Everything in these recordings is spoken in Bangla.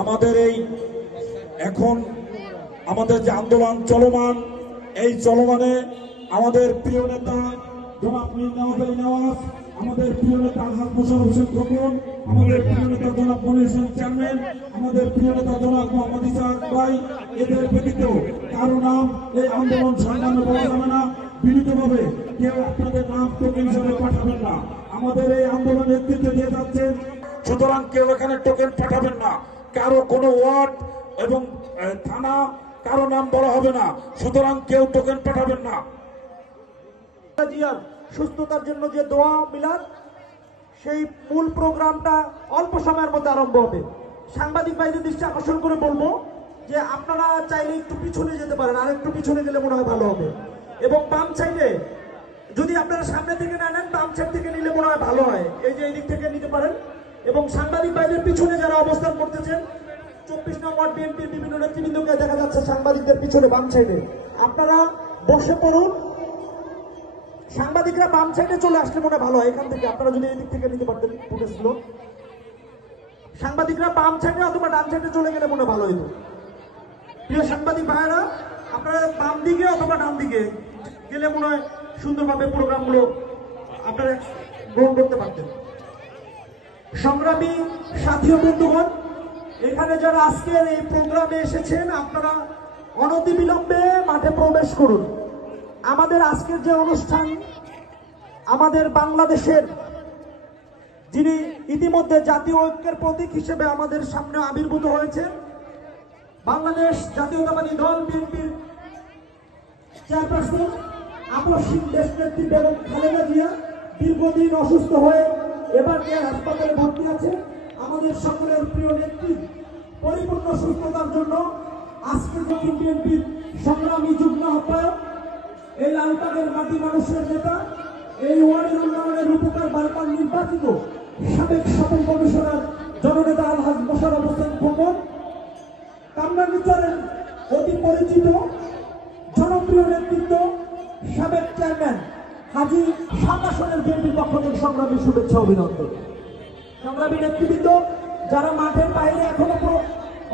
আমাদের এই এখন আমাদের যে আন্দোলন চলমান, এই চলমানে আমাদের প্রিয় নেতা জনাব মীর নওয়াজ আলী নওয়াজ, আমাদের প্রিয় নেতা আলহাজ মোশাররফ হোসেন খোকন, আমাদের প্রিয় নেতা জনাব মনির হোসেন চেয়ারম্যান, আমাদের প্রিয় নেতা জনাব মোহাম্মদ ইসহাক ভাই, এদের ব্যতীত কারো নাম এই আন্দোলন সংগ্রামে বলা যাবে না। বিনীতভাবে কেউ আপনাদের নাম টোকেন হিসাবে পাঠাবেন না। আমাদের এই আন্দোলন নেতৃত্ব দিয়ে যাচ্ছেন, সুতরাং কেউ এখানে টোকেন পাঠাবেন না। কারো কোনো ওয়ার্ড এবং থানা কারো নাম বলা হবে না, সুতরাং কেউ টোকেন পাঠাবেন না। সুস্থতার জন্য যে দোয়া মিলাদ, সেই মূল প্রোগ্রামটা অল্প সময়ের মধ্যে আরম্ভ হবে। সাংবাদিক ভাইদের দৃষ্টি আকর্ষণ করে বলবো যে আপনারা চাইলে একটু পিছনে যেতে পারেন, আর একটু পিছনে গেলে মনে হয় ভালো হবে। এবং বাম সাইডে যদি আপনারা সামনে থেকে না নেন, বাম সাইড থেকে নিলে মনে হয় ভালো হয়। এই যে এই দিক থেকে নিতে পারেন। এবং সাংবাদিক ভাইদের পিছনে যারা অবস্থান করতেছেন, 24 নং ওয়ার্ড বিএনপির বিভিন্ন নেতৃবৃন্দকে দেখা যাচ্ছে সাংবাদিকদের পিছনে বাম সাইডে, আপনারা বসে পড়ুন। সাংবাদিকরা বাম সাইডে চলে আসলে মনে ভালো হয়, এখান থেকে আপনারা যদি এই দিক থেকে নিতে পারতেন ফুটেজগুলো। সাংবাদিকরা বাম সাইডে অথবা ডান সাইডে চলে গেলে মনে ভালো হইতো। প্রিয় সাংবাদিক ভাইয়েরা, আপনারা বাম দিকে অথবা ডান দিকে গেলে মনে হয় সুন্দরভাবে প্রোগ্রামগুলো আপনারা গ্রহণ করতে পারতেন। সংগ্রামী সাথী ও বন্ধুগণ, এখানে যারা আজকের এই প্রোগ্রামে এসেছেন, আপনারা অনতিবিলম্বে মাঠে প্রবেশ করুন। আমাদের আজকের যে অনুষ্ঠান, আমাদের বাংলাদেশের যিনি ইতিমধ্যে জাতীয় ঐক্যের প্রতীক হিসেবে আমাদের সামনে আবির্ভূত হয়েছে, বাংলাদেশ জাতীয়তাবাদী দল বিএনপির চেয়ারপারসন আপসহীন দেশনেত্রী বেগম খালেদা জিয়া দীর্ঘদিন অসুস্থ হয়ে এবার হাসপাতালে ভর্তি আছে। আমাদের সকলের প্রিয় নেত্রী পরিপূর্ণ সুস্থতার জন্য আজকে দক্ষিণ বিএনপির সংগ্রামী যুগ্ম আহ্বায়ক, এই লালবাগের মাটি মানুষের নেতা, এই ওয়ার্ডের উন্নয়নের রূপকার বারবার নির্বাচিত সাবেক স্বপন কমিশনার জননেতা আলহাজ মোশাররফ হোসেন খোকন, কামরাঙ্গীরচরের অতি পরিচিত জনপ্রিয় নেতৃত্ব সাবেক চেয়ারম্যান হাজী সাতাশনের বিএনপির পক্ষ থেকে সংগ্রামী শুভেচ্ছা অভিনন্দন। সংগ্রামী নেতৃবৃন্দ, যারা মাঠের বাইরে এখনো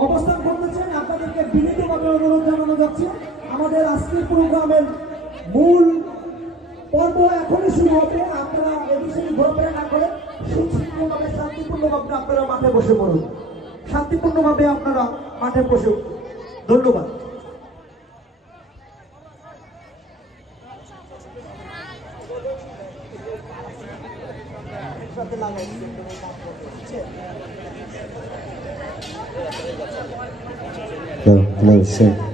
অবস্থান করতেছেন, আপনাদেরকে বিনীতভাবে অনুরোধ জানানো যাচ্ছে, আমাদের আজকের প্রোগ্রামের মূল পর্ব এখনই শুরু হবে। আপনারা এ বিষয়ে ঘোরাফেরা না করে সুশৃঙ্খলভাবে শান্তিপূর্ণভাবে আপনারা মাঠে বসে পড়ুন। শান্তিপূর্ণভাবে আপনারা মাঠে বসে। ধন্যবাদ। No, sure.